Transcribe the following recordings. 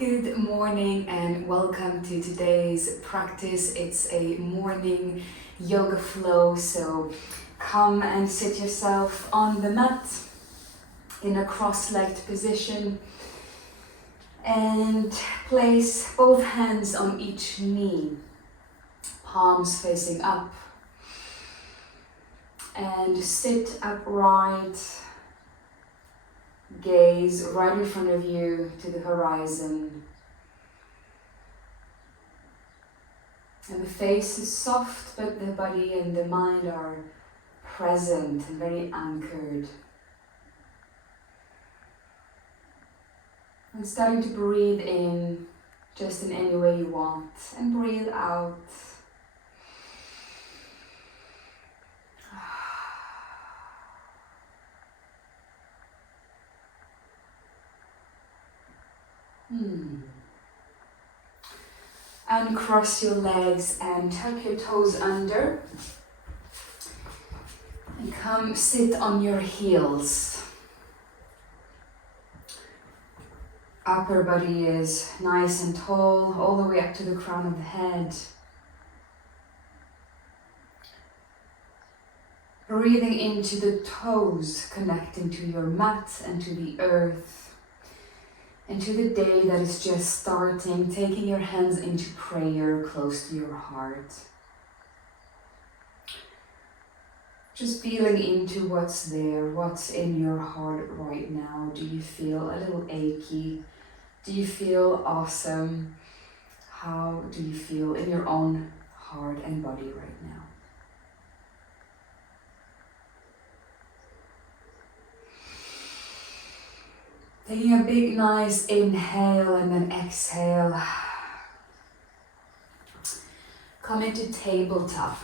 Good morning and welcome to today's practice. It's a morning yoga flow, so come and sit yourself on the mat in a cross-legged position and place both hands on each knee, palms facing up, and sit upright. Gaze right in front of you to the horizon. And the face is soft, but the body and the mind are present and very anchored. And starting to breathe in just in any way you want, and breathe out. Uncross your legs and tuck your toes under. And come sit on your heels. Upper body is nice and tall, all the way up to the crown of the head. Breathing into the toes, connecting to your mat and to the earth. And to the day that is just starting, taking your hands into prayer close to your heart. Just feeling into what's there, what's in your heart right now. Do you feel a little achy? Do you feel awesome? How do you feel in your own heart and body right now? Taking a big nice inhale and then exhale. Come into tabletop.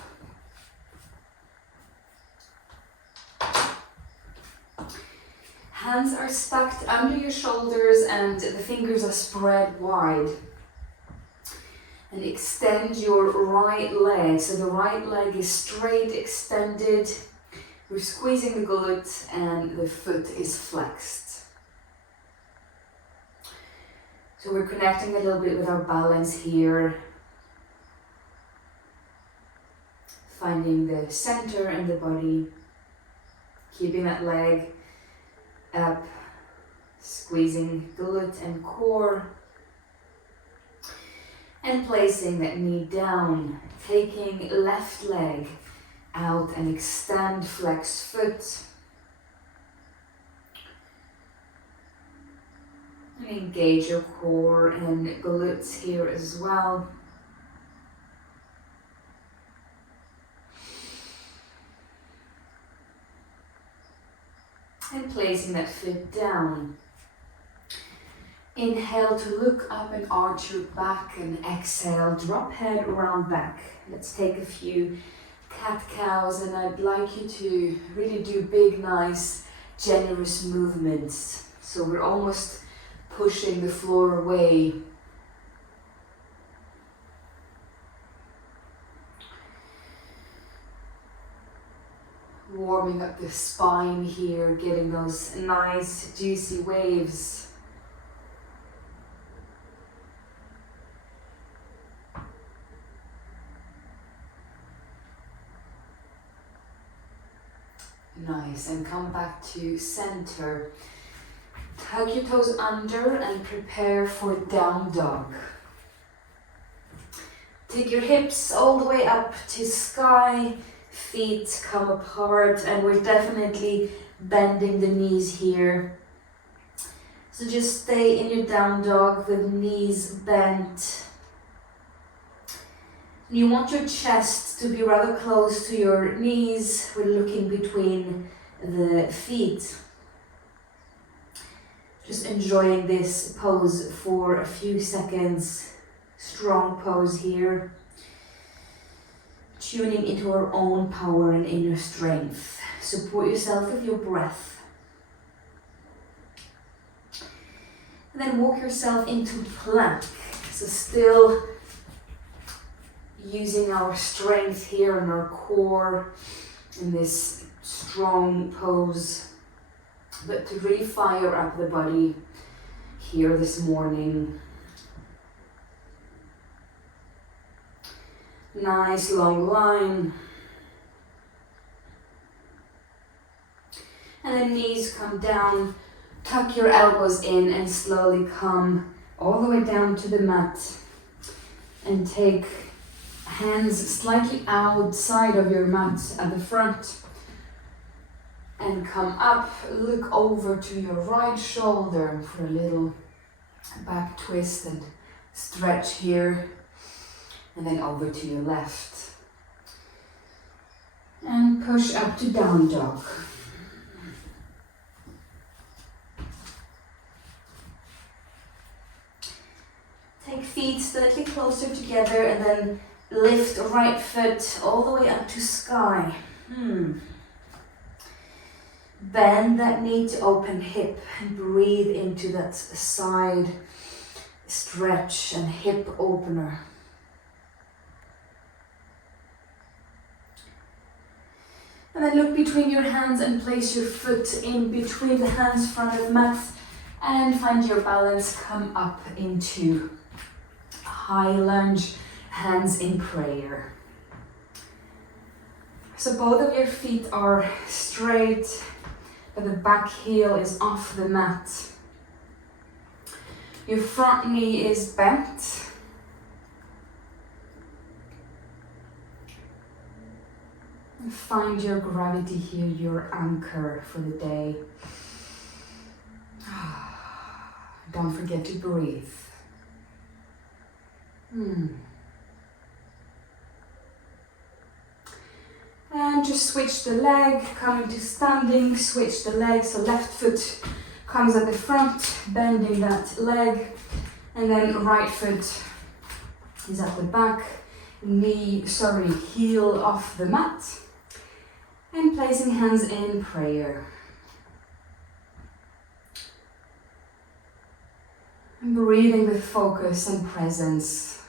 Hands are stacked under your shoulders and the fingers are spread wide. And extend your right leg. So the right leg is straight, extended. We're squeezing the glute and the foot is flexed. So we're connecting a little bit with our balance here. Finding the center in the body. Keeping that leg up. Squeezing glute and core. And placing that knee down. Taking left leg out and extend, flex foot. And engage your core and glutes here as well. And placing that foot down. Inhale to look up and arch your back, and exhale, drop head, round back. Let's take a few cat-cows, and I'd like you to really do big, nice, generous movements. So we're almost pushing the floor away. Warming up the spine here, getting those nice juicy waves. Nice, and come back to center. Tuck your toes under and prepare for down dog. Take your hips all the way up to sky, feet come apart, and we're definitely bending the knees here. So just stay in your down dog with knees bent. You want your chest to be rather close to your knees. We're looking between the feet. Just enjoying this pose for a few seconds. Strong pose here. Tuning into our own power and inner strength. Support yourself with your breath. And then walk yourself into plank. So still using our strength here in our core in this strong pose. But to really fire up the body here this morning. Nice long line. And then knees come down, tuck your elbows in and slowly come all the way down to the mat. And take hands slightly outside of your mat at the front. And come up, look over to your right shoulder for a little back twist and stretch here. And then over to your left. And push up to down dog. Take feet slightly closer together and then lift right foot all the way up to sky. Bend that knee to open hip and breathe into that side stretch and hip opener. And then look between your hands and place your foot in between the hands, front of the mat, and find your balance. Come up into high lunge, hands in prayer. So both of your feet are straight, but the back heel is off the mat. Your front knee is bent. And find your gravity here, your anchor for the day. Don't forget to breathe. And just switch the leg, come into standing, switch the leg, so left foot comes at the front, bending that leg, and then right foot is at the back, heel off the mat, and placing hands in prayer. And breathing with focus and presence.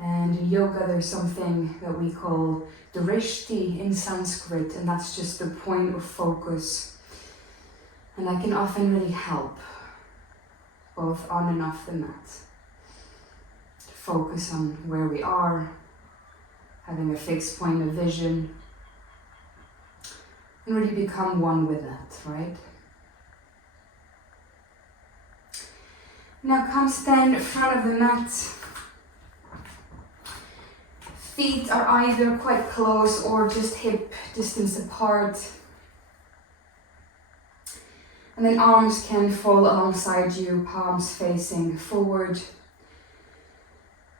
And in yoga there's something that we call drishti in Sanskrit, and that's just the point of focus. And that can often really help, both on and off the mat. To focus on where we are, having a fixed point of vision, and really become one with that, right? Now come stand in front of the mat. Feet are either quite close or just hip distance apart. And then arms can fall alongside you, palms facing forward.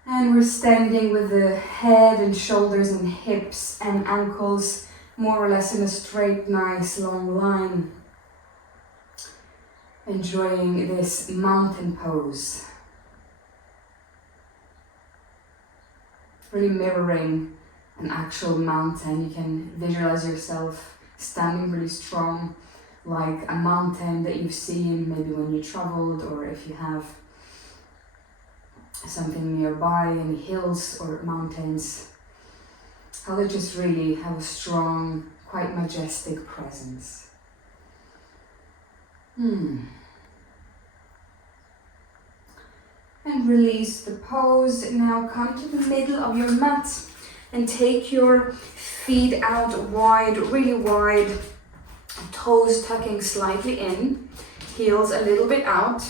And we're standing with the head and shoulders and hips and ankles more or less in a straight, nice, long line. Enjoying this mountain pose. Really mirroring an actual mountain. You can visualize yourself standing really strong, like a mountain that you've seen maybe when you traveled, or if you have something nearby, any hills or mountains, how they just really have a strong, quite majestic presence. And release the pose. Now come to the middle of your mat and take your feet out wide, really wide, toes tucking slightly in, heels a little bit out,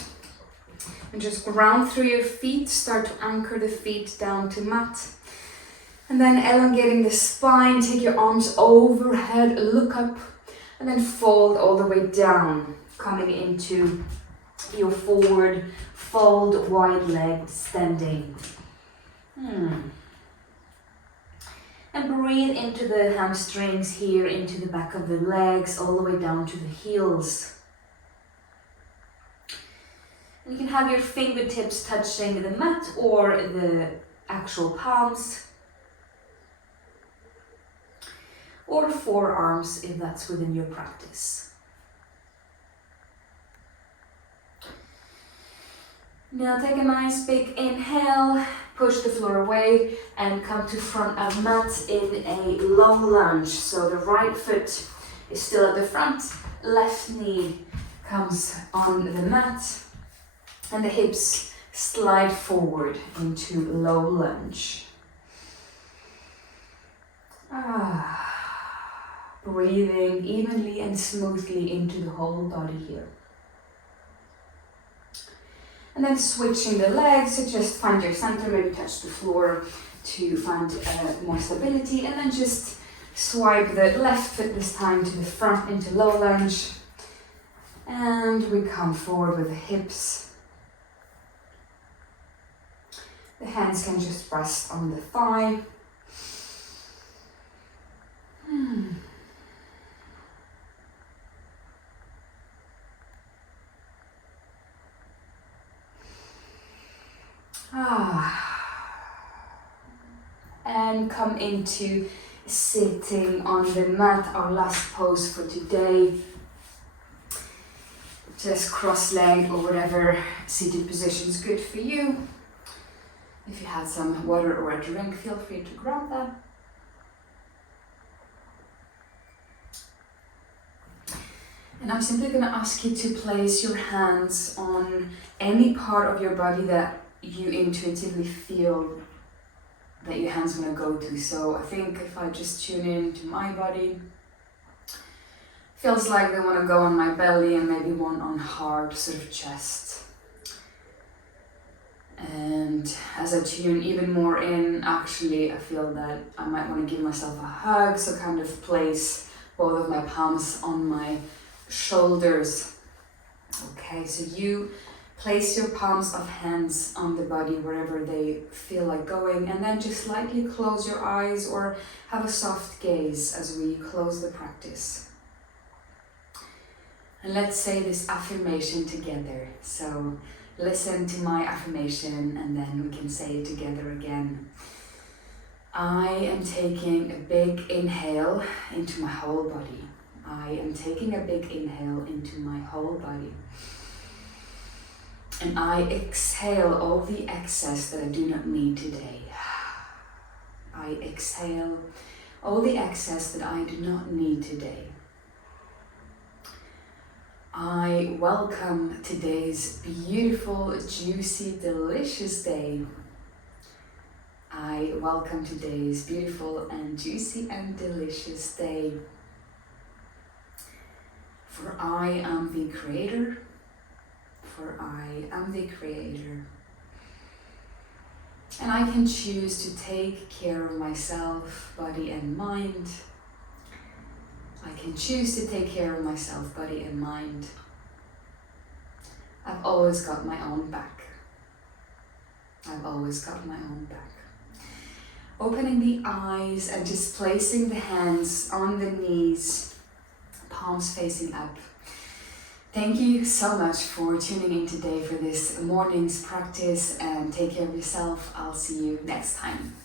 and just ground through your feet. Start to anchor the feet down to mat. And then elongating the spine, take your arms overhead, look up, and then fold all the way down, coming into your forward fold, wide leg standing. And breathe into the hamstrings here, into the back of the legs, all the way down to the heels. And you can have your fingertips touching the mat or the actual palms, or forearms if that's within your practice. Now take a nice big inhale, push the floor away and come to front of mat in a long lunge. So the right foot is still at the front, left knee comes on the mat and the hips slide forward into low lunge. Breathing evenly and smoothly into the whole body here. And then switching the legs, so just find your center, maybe touch the floor to find more stability, and then just swipe the left foot this time to the front into low lunge. And we come forward with the hips. The hands can just rest on the thigh. And come into sitting on the mat, our last pose for today. Just cross-legged or whatever seated position is good for you. If you had some water or a drink, feel free to grab that. And I'm simply going to ask you to place your hands on any part of your body that you intuitively feel that your hands want to go to. So I think if I just tune in to my body, feels like they want to go on my belly and maybe one on hard sort of chest. And as I tune even more in, actually I feel that I might want to give myself a hug, so kind of place both of my palms on my shoulders. Okay, so you place your palms of hands on the body wherever they feel like going, and then just slightly close your eyes or have a soft gaze as we close the practice. And let's say this affirmation together. So listen to my affirmation and then we can say it together again. I am taking a big inhale into my whole body. I am taking a big inhale into my whole body. And I exhale all the excess that I do not need today. I exhale all the excess that I do not need today. I welcome today's beautiful, juicy, delicious day. I welcome today's beautiful and juicy and delicious day. For I am the creator. For I am the creator. And I can choose to take care of myself, body and mind. I can choose to take care of myself, body and mind. I've always got my own back. I've always got my own back. Opening the eyes and just placing the hands on the knees, palms facing up. Thank you so much for tuning in today for this morning's practice, and take care of yourself. I'll see you next time.